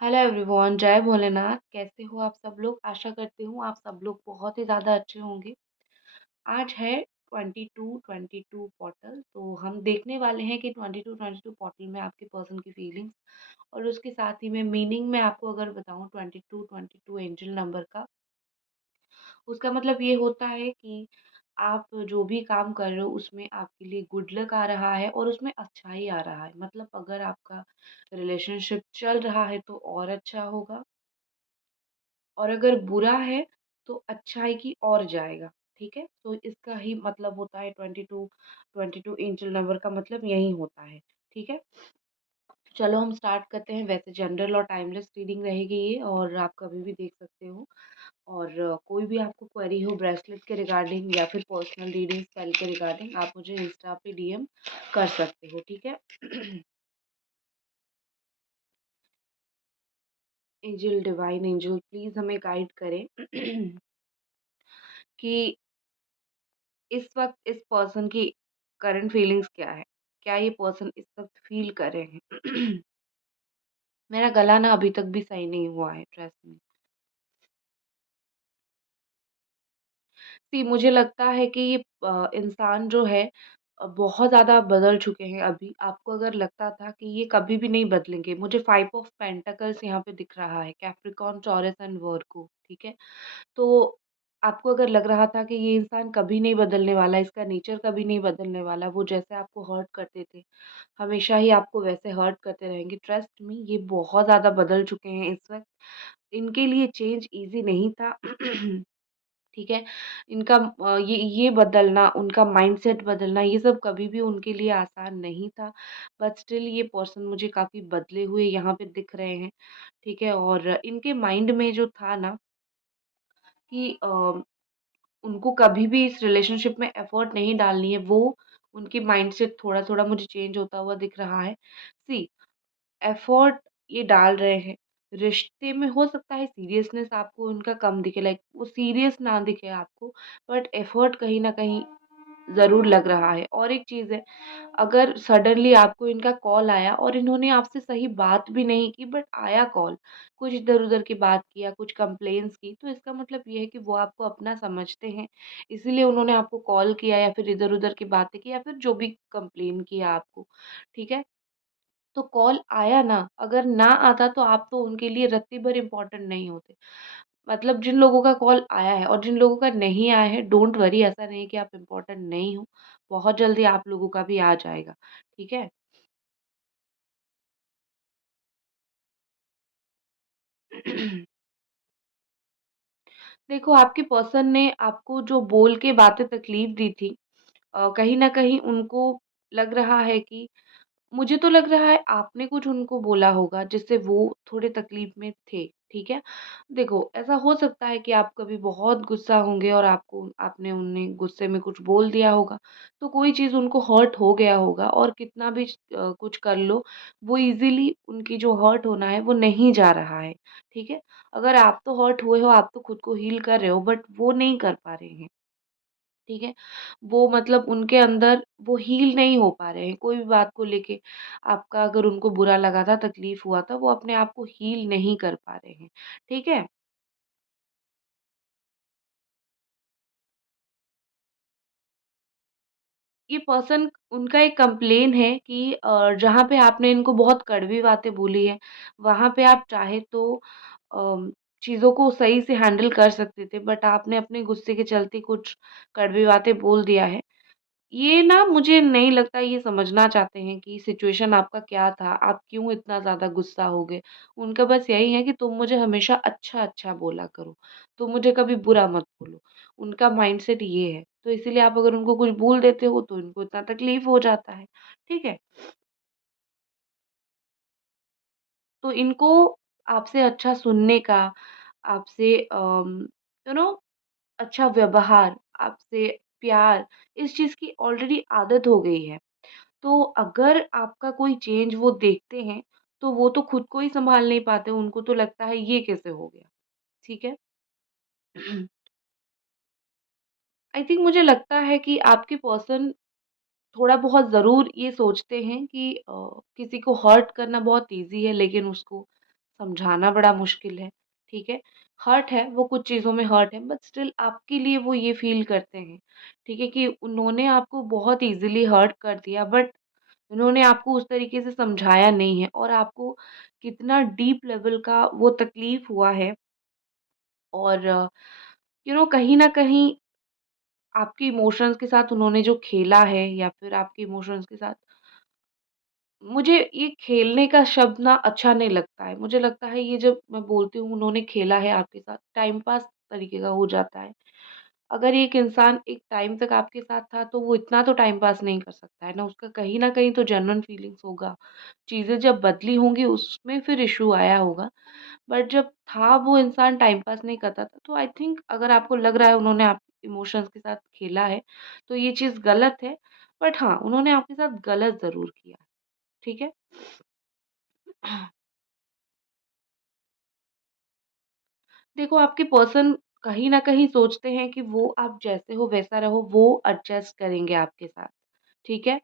Hello everyone, जय भोलेनाथ। कैसे हो आप सब लोग? आशा करती हूँ आप सब लोग बहुत ही ज़्यादा अच्छे होंगे। आज है 22 पोर्टल, तो हम देखने वाले हैं कि 22 पोर्टल में आपके पर्सन की फीलिंग्स और उसके साथ ही में मीनिंग में आपको अगर बताऊँ 22 एंजल नंबर का, उसका मतलब ये होता है कि आप जो भी काम कर रहे हो उसमें आपके लिए गुड लक आ रहा है और उसमें अच्छाई आ रहा है। मतलब अगर आपका रिलेशनशिप चल रहा है तो और अच्छा होगा, और अगर बुरा है तो अच्छाई की ओर जाएगा। ठीक है? तो इसका ही मतलब होता है 22 एंजल नंबर का मतलब यही होता है। ठीक है? चलो हम स्टार्ट करते हैं। वैसे जनरल और टाइमलेस रीडिंग रहेगी ये, और आप कभी भी देख सकते हो। और कोई भी आपको क्वेरी हो ब्रेसलेट के रिगार्डिंग या फिर पर्सनल रीडिंग स्पेल के रिगार्डिंग, आप मुझे इंस्टा पे डीएम कर सकते हो। ठीक है? एंजल, डिवाइन एंजल, प्लीज हमें गाइड करें कि इस वक़्त इस पर्सन की करंट फीलिंग्स क्या है? क्या ये पर्सन इस वक़्त फ़ील कर रहे हैं? मेरा गला ना अभी तक भी सही नहीं हुआ है, ट्रस्ट मी। सी मुझे लगता है कि ये इंसान जो है बहुत ज़्यादा बदल चुके हैं अभी। आपको अगर लगता था कि ये कभी भी नहीं बदलेंगे, मुझे 5 ऑफ पेंटिकल्स यहाँ पे दिख रहा है, कैप्रिकॉर्न, टॉरस एंड वर्गो, ठीक है? तो आपको अगर लग रहा था कि ये इंसान कभी नहीं बदलने वाला, इसका नेचर कभी नहीं बदलने वाला, वो जैसे आपको हर्ट करते थे, हमेशा ही आपको वैसे हर्ट करते रहेंगे। ट्रस्ट मी, ये बहुत ज़्यादा बदल चुके हैं इस वक़्त। इनके लिए चेंज ईज़ी नहीं था। ठीक है? इनका ये बदलना, उनका माइंडसेट बदलना, ये सब कभी भी उनके लिए आसान नहीं था। बट स्टिल ये पर्सन मुझे काफ़ी बदले हुए यहाँ पे दिख रहे हैं। ठीक है? और इनके माइंड में जो था ना कि उनको कभी भी इस रिलेशनशिप में एफर्ट नहीं डालनी है, वो उनकी माइंडसेट थोड़ा-थोड़ा मुझे चेंज होता हुआ दिख रहा है। सी एफर्ट ये डाल रहे हैं, रिश्ते में हो सकता है सीरियसनेस आपको उनका कम दिखे, लाइक वो सीरियस ना दिखे आपको, बट एफर्ट कहीं न कहीं ज़रूर लग रहा है। और एक चीज़ है, अगर सडनली आपको इनका कॉल आया और इन्होंने आपसे सही बात भी नहीं की, बट आया कॉल, कुछ इधर-उधर की बात किया, कुछ कंप्लेंट्स की, तो इसका मतलब ये है कि वो आपको अपना समझते हैं, इसीलिए उन्होंने आपको कॉल किया या फिर इधर-उधर की बातें की या फिर जो भी कंप्लेन किया आपको, ठीक है? तो कॉल आया ना, अगर ना आता तो आप तो उनके लिए रत्ती भर इम्पोर्टेंट नहीं होते। मतलब जिन लोगों का कॉल आया है और जिन लोगों का नहीं आया है, डोंट वरी, ऐसा नहीं है कि आप इम्पोर्टेंट नहीं हो, बहुत जल्दी आप लोगों का भी आ जाएगा, ठीक है? देखो, आपके पर्सन ने आपको जो बोल के बातें तकलीफ दी थी, कहीं न कहीं उनको लग रहा है कि, मुझे तो लग रहा है आपने कुछ उनको बोला होगा जिससे वो थोड़े तकलीफ में थे, ठीक है? देखो, ऐसा हो सकता है कि आप कभी बहुत गुस्सा होंगे और आपने उन्हें गुस्से में कुछ बोल दिया होगा, तो कोई चीज़ उनको हर्ट हो गया होगा, और कितना भी कुछ कर लो, वो ईज़िली उनकी जो हर्ट होना है वो नहीं जा रहा है, ठीक है? अगर आप तो हर्ट हुए हो, आप तो खुद को हील कर रहे हो, बट वो नहीं कर पा रहे हैं। ठीक है? वो मतलब उनके अंदर वो हील नहीं हो पा रहे हैं, कोई भी बात को लेके आपका अगर उनको बुरा लगा था, तकलीफ हुआ था, वो अपने आप को हील नहीं कर पा रहे हैं, ठीक है? ये पर्सन, उनका एक कंप्लेन है कि जहाँ पे आपने इनको बहुत कड़वी बातें बोली हैं, वहाँ पे आप चाहे तो चीज़ों को सही से हैंडल कर सकते थे, बट आपने अपने गुस्से के चलते कुछ कड़वी बातें बोल दिया है। ये ना, मुझे नहीं लगता ये समझना चाहते हैं कि सिचुएशन आपका क्या था, आप क्यों इतना ज़्यादा गुस्सा हो गए। उनका बस यही है कि तुम मुझे हमेशा अच्छा-अच्छा बोला करो, तुम मुझे कभी बुरा मत बोलो। उनका माइंडसेट ये है, तो इसीलिए आप अगर उनको कुछ बोल देते हो तो इनको इतना तकलीफ हो जाता है, ठीक है? तो इनको आपसे अच्छा सुनने का, आपसे यू नो अच्छा व्यवहार, आपसे प्यार, इस चीज़ की ऑलरेडी आदत हो गई है। तो अगर आपका कोई चेंज वो देखते हैं, तो वो तो खुद को ही सँभाल नहीं पाते, उनको तो लगता है ये कैसे हो गया, ठीक है? आई थिंक, मुझे लगता है कि आपके पर्सन थोड़ा बहुत ज़रूर ये सोचते हैं कि किसी को हर्ट करना बहुत ईज़ी है, लेकिन उसको समझाना बड़ा मुश्किल है, ठीक है? हर्ट है, वो कुछ चीज़ों में हर्ट है, बट स्टिल आपके लिए वो ये फ़ील करते हैं, ठीक है? कि उन्होंने आपको बहुत ईज़िली हर्ट कर दिया, बट उन्होंने आपको उस तरीके से समझाया नहीं है और आपको कितना डीप लेवल का वो तकलीफ़ हुआ है और कहीं न कहीं आपके इमोशंस के साथ उन्होंने जो खेला है या फिर आपके इमोशंस के साथ मुझे ये खेलने का शब्द ना अच्छा नहीं लगता है। मुझे लगता है ये जब मैं बोलती हूँ उन्होंने खेला है आपके साथ, टाइम पास तरीके का हो जाता है। अगर एक इंसान एक टाइम तक आपके साथ था तो वो इतना तो टाइम पास नहीं कर सकता है ना, उसका कहीं न कहीं तो जेन्युइन फीलिंग्स होगा। चीज़ें जब बदली होंगी उसमें फिर इश्यू आया होगा। बट जब था वो इंसान टाइम पास नहीं करता था, तो आई थिंक अगर आपको लग रहा है उन्होंने आपके इमोशंस के साथ खेला है, तो ये चीज़ गलत है। बट हाँ, उन्होंने आपके साथ गलत ज़रूर किया, ठीक है? देखो आपके पर्सन कहीं न कहीं सोचते हैं कि वो आप जैसे हो वैसा रहो, वो एडजस्ट करेंगे आपके साथ, ठीक है?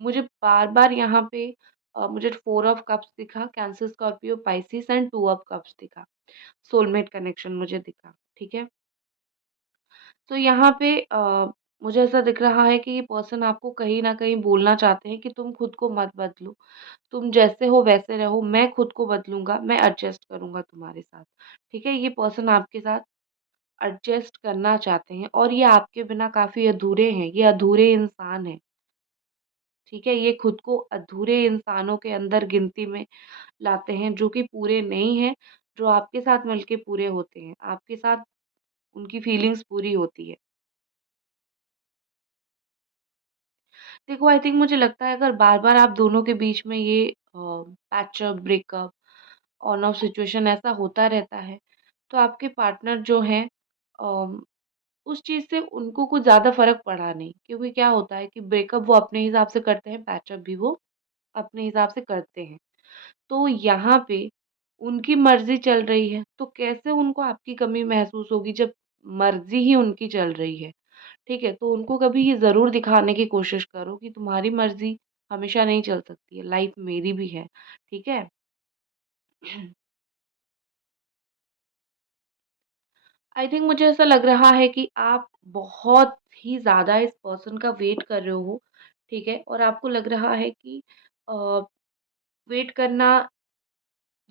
मुझे बार-बार यहाँ पे मुझे 4 ऑफ कप्स दिखा, cancer, Scorpio, Pisces and 2 of cups दिखा। सोलमेट कनेक्शन मुझे दिखा, ठीक है? तो यहाँ पे मुझे ऐसा दिख रहा है कि ये पर्सन आपको कहीं न कहीं बोलना चाहते हैं कि तुम खुद को मत बदलो। तुम जैसे हो वैसे रहो, मैं खुद को बदलूँगा, मैं एडजस्ट करूँगा तुम्हारे साथ। ठीक है? ये पर्सन आपके साथ एडजस्ट करना चाहते हैं और ये आपके बिना काफ़ी अधूरे हैं, ये अधूरे इंसान हैं। ठीक है? ये खुद को अधूरे इंसानों के अंदर गिनती में लाते हैं जो कि पूरे नहीं हैं, जो आपके साथ मिलके पूरे होते हैं। आपके साथ उनकी फीलिंग्स पूरी होती है। देखो आई थिंक मुझे लगता है अगर बार-बार आप दोनों के बीच में ये patch up, breakup, on off situation ऐसा होता रहता है, तो आपके पार्टनर जो हैं अ, उस चीज़ से उनको कुछ ज़्यादा फ़र्क पड़ा नहीं। क्योंकि क्या होता है कि ब्रेकअप वो अपने हिसाब से करते हैं, पैचअप भी वो अपने हिसाब से करते हैं। तो यहाँ पे उनकी मर्ज़ी चल रही है, तो कैसे उनको आपकी कमी महसूस होगी जब मर्ज़ी ही उनकी चल रही है। ठीक है? तो उनको कभी ये ज़रूर दिखाने की कोशिश करो कि तुम्हारी मर्ज़ी हमेशा नहीं चल सकती है, लाइफ़ मेरी भी है, ठीक है? आई थिंक मुझे ऐसा लग रहा है कि आप बहुत ही ज़्यादा इस पर्सन का वेट कर रहे हो, ठीक है? और आपको लग रहा है कि अ, वेट करना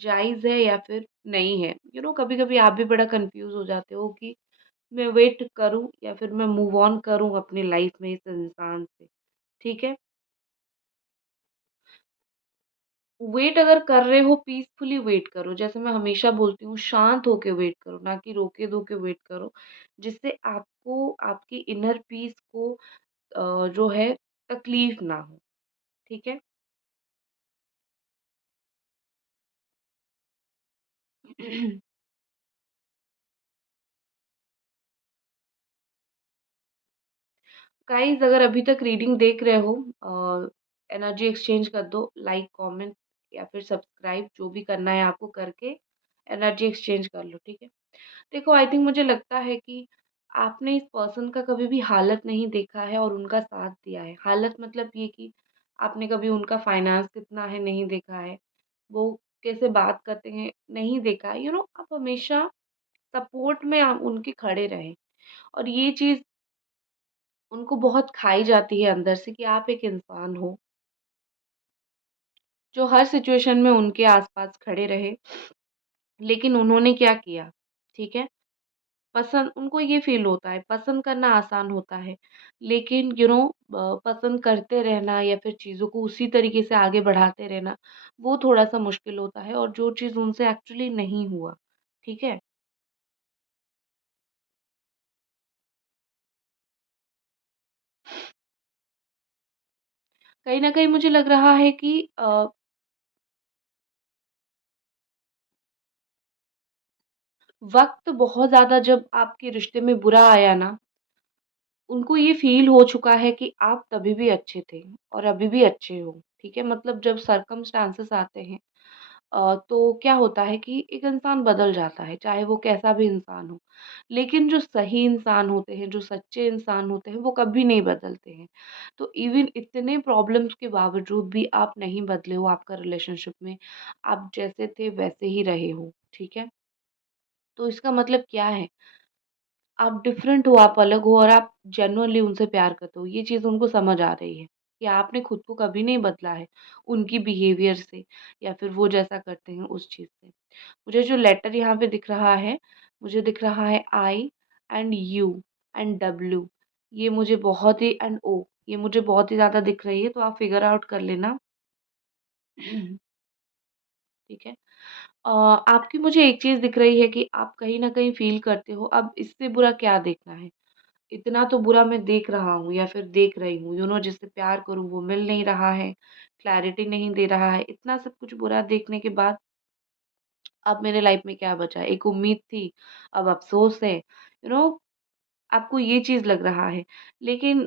जायज़ है या फिर नहीं है। कभी-कभी आप भी बड़ा कन्फ्यूज़ हो जाते हो कि मैं वेट करूँ या फिर मैं मूव ऑन करूँ अपनी लाइफ़ में इस इंसान से, ठीक है? वेट अगर कर रहे हो पीसफुली वेट करो, जैसे मैं हमेशा बोलती हूँ शांत होके वेट करो, ना कि रोके-धोके वेट करो, जिससे आपको आपकी इनर पीस को जो है तकलीफ ना हो, ठीक है? गाइज़ अगर अभी तक रीडिंग देख रहे हो एनर्जी एक्सचेंज कर दो, लाइक, कमेंट या फिर सब्सक्राइब जो भी करना है आपको करके एनर्जी एक्सचेंज कर लो, ठीक है? देखो आई थिंक मुझे लगता है कि आपने इस पर्सन का कभी भी हालत नहीं देखा है और उनका साथ दिया है। हालत मतलब ये कि आपने कभी उनका फाइनेंस कितना है नहीं देखा है, वो कैसे बात करते हैं नहीं देखा है। आप हमेशा सपोर्ट में आप उनके खड़े रहे और ये चीज़ उनको बहुत खाई जाती है अंदर से कि आप एक इंसान हो, जो हर सिचुएशन में उनके आस-पास खड़े रहे। लेकिन उन्होंने क्या किया, ठीक है? पसंद उनको ये फ़ील होता है, पसंद करना आसान होता है, लेकिन पसंद करते रहना या फिर चीज़ों को उसी तरीके से आगे बढ़ाते रहना, वो थोड़ा-सा मुश्किल होता है और जो चीज़ उनसे एक्चुअली नहीं हुआ, ठीक है? कहीं न कहीं मुझे लग रहा है कि वक़्त बहुत ज़्यादा जब आपके रिश्ते में बुरा आया ना, उनको ये फ़ील हो चुका है कि आप तभी भी अच्छे थे और अभी भी अच्छे हो, ठीक है? मतलब जब सर्कमस्टेंसेस आते हैं तो क्या होता है कि एक इंसान बदल जाता है, चाहे वो कैसा भी इंसान हो। लेकिन जो सही इंसान होते हैं, जो सच्चे इंसान होते हैं, वो कभी नहीं बदलते हैं। तो इवन इतने प्रॉब्लम्स के बावजूद भी आप नहीं बदले हो आपका रिलेशनशिप में, आप जैसे थे वैसे ही रहे हो, ठीक है? तो इसका मतलब क्या है? आप डिफरेंट हो, आप अलग हो और आप जेन्युइनली उनसे प्यार करते हो। ये चीज़ उनको समझ आ रही है कि आपने खुद को कभी नहीं बदला है, उनकी बिहेवियर से या फिर वो जैसा करते हैं उस चीज़ से। मुझे जो लेटर यहाँ पे दिख रहा है, मुझे दिख रहा है आई एंड यू एंड डब्ल्यू, ये मुझे बहुत ही एंड ओ, ये मुझे बहुत ही ज़्यादा दिख रही है, तो आप फिगर आउट कर लेना। ठीक है? आपकी मुझे एक चीज़ दिख रही है कि आप कहीं न कहीं फ़ील करते हो, अब इससे बुरा क्या देखना है? इतना तो बुरा मैं देख रहा हूँ या फिर देख रही हूँ, जिससे प्यार करूँ वो मिल नहीं रहा है, क्लैरिटी नहीं दे रहा है, इतना सब कुछ बुरा देखने के बाद अब मेरे लाइफ में क्या बचा? एक उम्मीद थी, अब अफ़सोस है, यू नो आपको ये चीज़ लग रहा है। लेकिन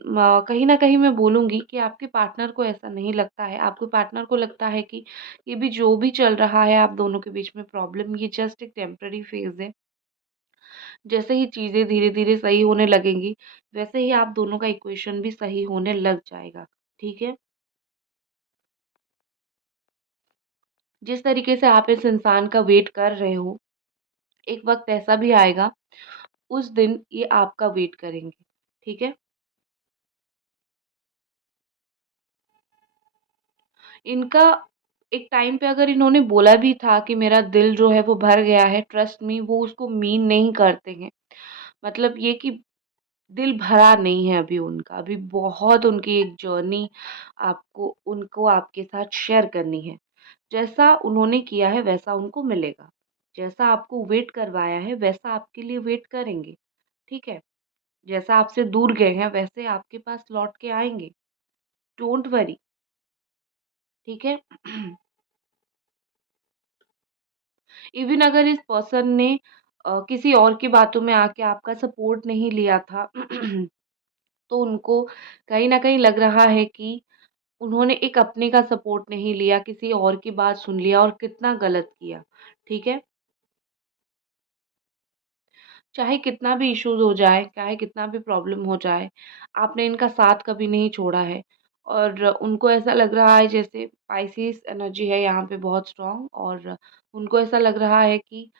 कहीं न कहीं मैं बोलूँगी कि आपके पार्टनर को ऐसा नहीं लगता है, आपके पार्टनर को लगता है कि ये भी जो भी चल रहा है आप दोनों के बीच में प्रॉब्लम, ये जस्ट एक टेम्परेरी फ़ेज़ है। जैसे ही चीज़ें धीरे-धीरे सही होने लगेंगी, वैसे ही आप दोनों का इक्वेशन भी सही होने लग जाएगा, ठीक है? जिस तरीके से आप इस इंसान का वेट कर रहे हो, एक वक़्त ऐसा भी आएगा, उस दिन ये आपका वेट करेंगे, ठीक है? इनका एक टाइम पे अगर इन्होंने बोला भी था कि मेरा दिल जो है वो भर गया है, ट्रस्ट मी वो उसको मीन नहीं करते हैं। मतलब ये कि दिल भरा नहीं है अभी उनका, अभी बहुत उनकी एक जर्नी आपको उनको आपके साथ शेयर करनी है। जैसा उन्होंने किया है वैसा उनको मिलेगा। जैसा आपको वेट करवाया है वैसा आपके लिए वेट करेंगे, ठीक है? जैसा आपसे दूर गए हैं वैसे आपके पास लौट के आएँगे। डोंट वरी, ठीक है? इवन अगर इस पर्सन ने किसी और की बातों में आके आपका सपोर्ट नहीं लिया था तो उनको कहीं न कहीं लग रहा है कि उन्होंने एक अपने का सपोर्ट नहीं लिया, किसी और की बात सुन लिया और कितना गलत किया, ठीक है? चाहे कितना भी इश्यूज़ हो जाए, चाहे कितना भी प्रॉब्लम हो जाए, आपने इनका साथ कभी नहीं छोड़ा है और उनको ऐसा लग रहा है जैसे पाइसेस एनर्जी है यहाँ पे बहुत स्ट्रॉन्ग और उनको ऐसा लग रहा है कि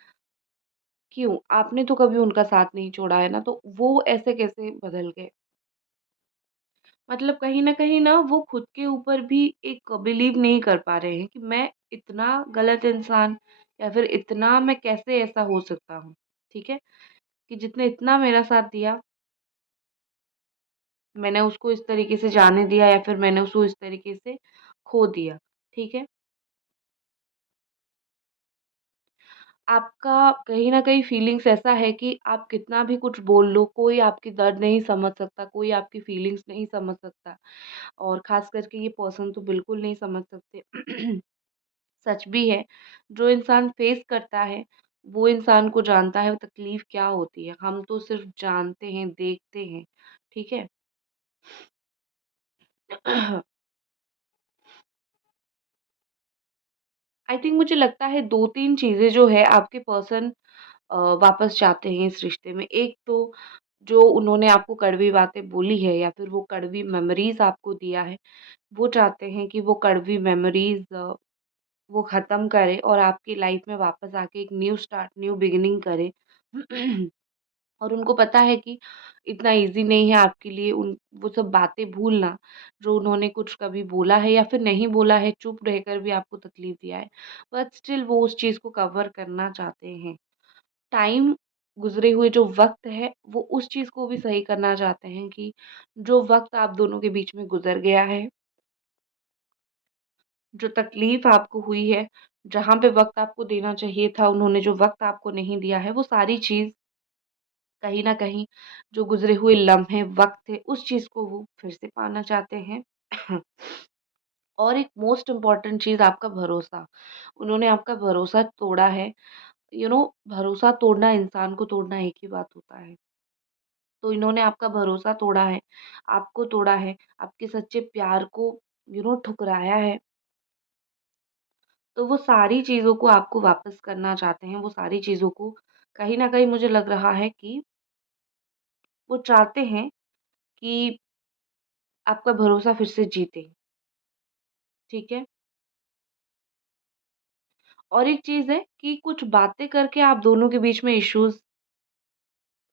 क्यों? आपने तो कभी उनका साथ नहीं छोड़ा है ना, तो वो ऐसे कैसे बदल गए? मतलब कहीं न कहीं ना वो खुद के ऊपर भी एक बिलीव नहीं कर पा रहे हैं कि मैं इतना गलत इंसान या फिर इतना मैं कैसे ऐसा हो सकता हूँ, ठीक है? कि जिसने इतना मेरा साथ दिया, मैंने उसको इस तरीके से जाने दिया या फिर मैंने उसको इस तरीके से खो दिया, ठीक है? आपका कहीं न कहीं फीलिंग्स ऐसा है कि आप कितना भी कुछ बोल लो, कोई आपकी दर्द नहीं समझ सकता, कोई आपकी फीलिंग्स नहीं समझ सकता और ख़ास करके ये पर्सन तो बिल्कुल नहीं समझ सकते। सच भी है, जो इंसान फेस करता है, वो इंसान को जानता है तकलीफ़ क्या होती है। हम तो सिर्फ़ जानते हैं, देखते हैं, ठीक है? आई थिंक मुझे लगता है 2-3 चीज़ें जो है आपके पर्सन वापस चाहते हैं इस रिश्ते में। एक तो जो उन्होंने आपको कड़वी बातें बोली है या फिर वो कड़वी मेमोरीज़ आपको दिया है, वो चाहते हैं कि वो कड़वी मेमोरीज़ वो ख़त्म करे और आपकी लाइफ़ में वापस आके एक न्यू स्टार्ट, न्यू बिगिनिंग करे। और उनको पता है कि इतना ईज़ी नहीं है आपके लिए उन वो सब बातें भूलना, जो उन्होंने कुछ कभी बोला है या फिर नहीं बोला है, चुप रहकर भी आपको तकलीफ़ दिया है। बट स्टिल वो उस चीज़ को कवर करना चाहते हैं। टाइम गुज़रे हुए जो वक़्त है, वो उस चीज़ को भी सही करना चाहते हैं कि जो वक़्त आप दोनों के बीच में गुज़र गया है, जो तकलीफ़ आपको हुई है, जहाँ पे वक़्त आपको देना चाहिए था, उन्होंने जो वक़्त आपको नहीं दिया है, वो सारी चीज़ कहीं न कहीं जो गुज़रे हुए लम्हे, वक़्त थे, उस चीज़ को वो फिर से पाना चाहते हैं। और एक मोस्ट इम्पोर्टेंट चीज़ आपका भरोसा। उन्होंने आपका भरोसा तोड़ा है। भरोसा तोड़ना इंसान को तोड़ना एक ही बात होता है। तो इन्होंने आपका भरोसा तोड़ा है, आपको तोड़ा है, आपके सच्चे प्यार को ठुकराया है। तो वो सारी चीज़ों को आपको वापस करना चाहते हैं, वो सारी चीज़ों को कहीं न कहीं मुझे लग रहा है कि वो चाहते हैं कि आपका भरोसा फिर से जीतें, ठीक है? और एक चीज़ है कि कुछ बातें करके आप दोनों के बीच में इश्यूज़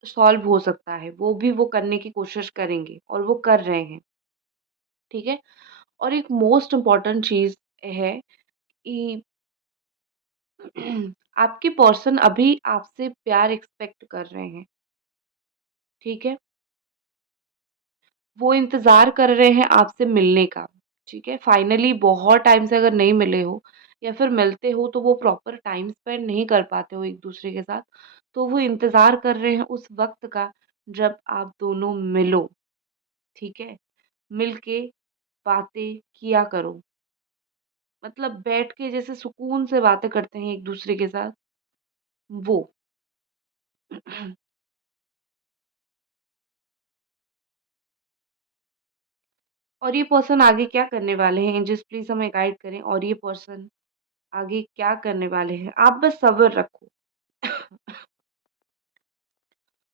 सॉल्व हो सकता है, वो भी वो करने की कोशिश करेंगे और वो कर रहे हैं, ठीक है? और एक मोस्ट इम्पोर्टेंट चीज़ है कि आपके पर्सन अभी आपसे प्यार एक्सपेक्ट कर रहे हैं, ठीक है? वो इंतज़ार कर रहे हैं आपसे मिलने का, ठीक है? फाइनली बहुत टाइम से अगर नहीं मिले हो या फिर मिलते हो तो वो प्रॉपर टाइम स्पेंड नहीं कर पाते हो एक-दूसरे के साथ, तो वो इंतज़ार कर रहे हैं उस वक़्त का जब आप दोनों मिलो, ठीक है? मिल के बातें किया करो, मतलब बैठ के जैसे सुकून से बातें करते हैं एक-दूसरे के साथ, वो। और ये पर्सन आगे क्या करने वाले हैं? एंजेल्स प्लीज़ हमें गाइड करें और ये पर्सन आगे क्या करने वाले हैं? आप बस सब्र रखो।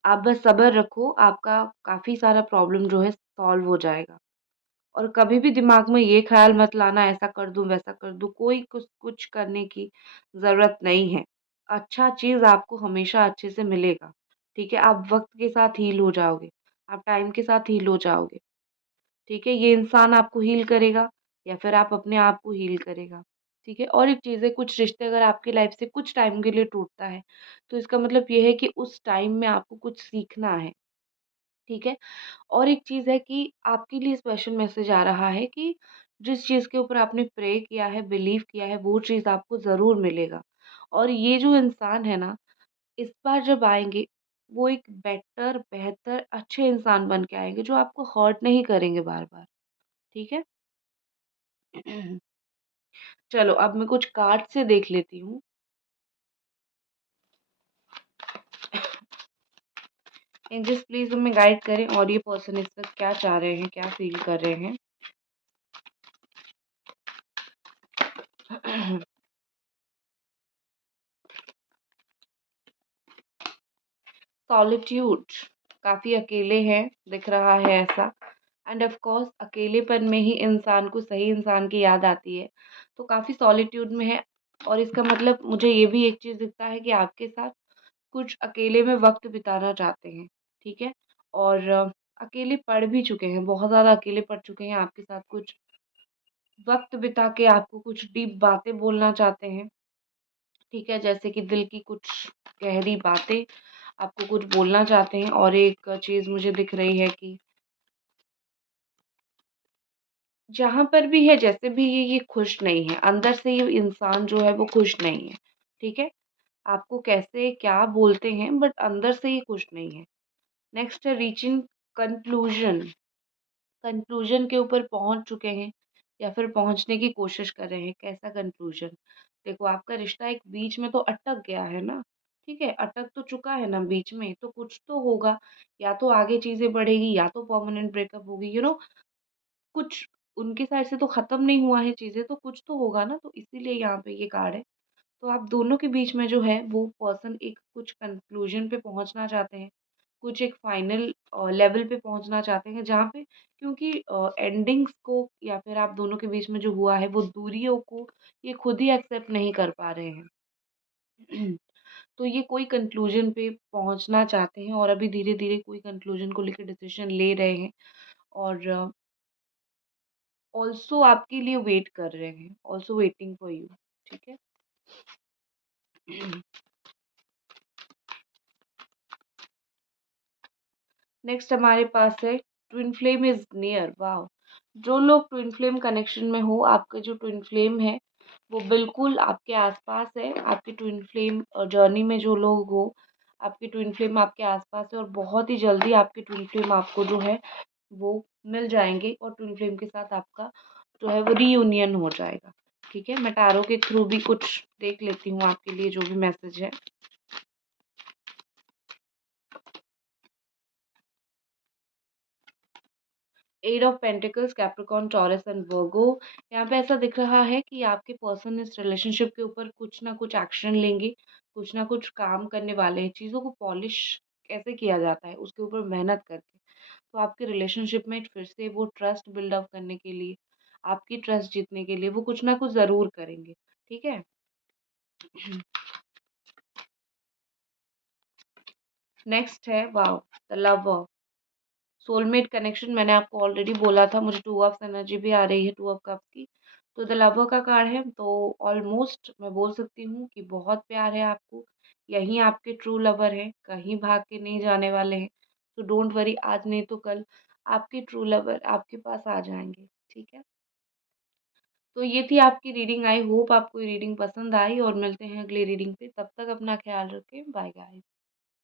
आप बस सब्र रखो, आपका काफ़ी सारा प्रॉब्लम जो है सॉल्व हो जाएगा। और कभी भी दिमाग में ये ख़्याल मत लाना ऐसा कर दूँ, वैसा कर दूँ, कोई कुछ करने की ज़रूरत नहीं है। अच्छा चीज़ आपको हमेशा अच्छे से मिलेगा, ठीक है? आप वक़्त के साथ हील हो जाओगे, आप टाइम के साथ हील हो जाओगे, ठीक है? ये इंसान आपको हील करेगा या फिर आप अपने आप को हील करेगा, ठीक है? और एक चीज़ है, कुछ रिश्ते अगर आपकी लाइफ़ से कुछ टाइम के लिए टूटता है, तो इसका मतलब ये है कि उस टाइम में आपको कुछ सीखना है, ठीक है? और एक चीज़ है कि आपके लिए स्पेशल मैसेज आ रहा है कि जिस चीज़ के ऊपर आपने प्रे किया है, बिलीव किया है, वो चीज़ आपको ज़रूर मिलेगा। और ये जो इंसान है ना, इस बार जब आएँगे, वो एक बेटर, बेहतर, अच्छे इंसान बन के आएँगे, जो आपको हर्ट नहीं करेंगे बार-बार, ठीक है? चलो, अब मैं कुछ कार्ड से देख लेती हूँ। एंजल्स प्लीज़ हमें गाइड करें और ये पर्सन इस वक़्त क्या चाह रहे हैं, क्या फ़ील कर रहे हैं? सॉलिट्यूड, काफ़ी अकेले हैं, दिख रहा है ऐसा। एंड ऑफ कोर्स अकेलेपन में ही इंसान को सही इंसान की याद आती है, तो काफ़ी सॉलिट्यूड में है। और इसका मतलब मुझे ये भी एक चीज़ दिखता है कि आपके साथ कुछ अकेले में वक़्त बिताना चाहते हैं, ठीक है? और अकेले पड़ भी चुके हैं, बहुत ज़्यादा अकेले पड़ चुके हैं, आपके साथ कुछ वक़्त बिता के आपको कुछ डीप बातें बोलना चाहते हैं, ठीक है? जैसे कि दिल की कुछ गहरी बातें आपको कुछ बोलना चाहते हैं। और एक चीज़ मुझे दिख रही है कि जहाँ पर भी है, जैसे भी ये खुश नहीं है, अंदर से ये इंसान जो है वो खुश नहीं है, ठीक है? आपको कैसे क्या बोलते हैं बट अंदर से ये खुश नहीं है। नेक्स्ट है रीचिंग कंक्लूजन, कंक्लूजन के ऊपर पहुँच चुके हैं या फिर पहुँचने की कोशिश कर रहे हैं। कैसा कंक्लूजन? देखो, आपका रिश्ता एक बीच में तो अटक गया है ना, ठीक है? अटक तो चुका है ना बीच में, तो कुछ तो होगा, या तो आगे चीज़ें बढ़ेगी या तो परमानेंट ब्रेकअप होगी, कुछ उनके साइड से तो खत्म नहीं हुआ है चीज़ें, तो कुछ तो होगा ना, तो इसीलिए यहाँ पे ये कार्ड है। तो आप दोनों के बीच में जो है वो पर्सन एक कुछ कंक्लूजन पे पहुँचना चाहते हैं, कुछ एक फाइनल लेवल पे पहुँचना चाहते हैं जहाँ पे, क्योंकि एंडिंग्स को या फिर आप दोनों के बीच में जो हुआ है वो दूरियों को ये खुद ही एक्सेप्ट नहीं कर पा रहे हैं। तो ये कोई कंक्लूजन पे पहुँचना चाहते हैं और अभी धीरे-धीरे कोई कंक्लूजन को लेके डिसीजन ले रहे हैं। और ऑल्सो आपके लिए वेट कर रहे हैं, ऑल्सो वेटिंग फॉर यू, ठीक है? नेक्स्ट हमारे पास है twin flame is near, wow! जो लोग ट्विन फ्लेम कनेक्शन में हो, आपका जो ट्विन फ्लेम है, वो बिल्कुल आपके आस-पास है। आपकी ट्विन फ्लेम जर्नी में जो लोग हो, आपकी ट्विन फ्लेम आपके आस-पास है और बहुत ही जल्दी आपके ट्विन फ्लेम आपको जो है, वो मिल जाएँगे और ट्विन फ्लेम के साथ आपका जो है वो रीयूनियन हो जाएगा, ठीक है? मैं टैरो के थ्रू भी कुछ देख लेती हूँ आपके लिए जो भी मैसेज है। Eight of pentacles, Capricorn, Taurus and Virgo. यहाँ पे ऐसा दिख रहा है कि आपके पर्सन इस रिलेशनशिप के ऊपर कुछ ना कुछ एक्शन लेंगे, कुछ ना कुछ काम करने वाले हैं। चीज़ों को पॉलिश कैसे किया जाता है, उसके ऊपर मेहनत करके। तो आपके रिलेशनशिप में फिर से वो ट्रस्ट बिल्ड अप करने के लिए, आपकी ट्रस्ट जीतने के लिए वो कुछ ना कुछ ज़रूर करेंगे, ठीक है? नेक्स्ट है wow, the lover. Soulmate connection मैंने आपको ऑलरेडी बोला था, मुझे 2 ऑफ एनर्जी भी आ रही है, 2 ऑफ कप्स की। तो द लवर का कार्ड है, तो ऑलमोस्ट मैं बोल सकती हूँ कि बहुत प्यार है आपको। यही आपके ट्रू लवर हैं, कहीं भाग के नहीं जाने वाले हैं। तो डोंट वरी, आज नहीं तो कल आपके ट्रू लवर आपके पास आ जाएँगे, ठीक है? तो ये थी आपकी रीडिंग, आई होप आपको ये रीडिंग पसंद आई और मिलते हैं अगली रीडिंग पे। तब तक अपना ख़्याल रखें, बाय गाइस।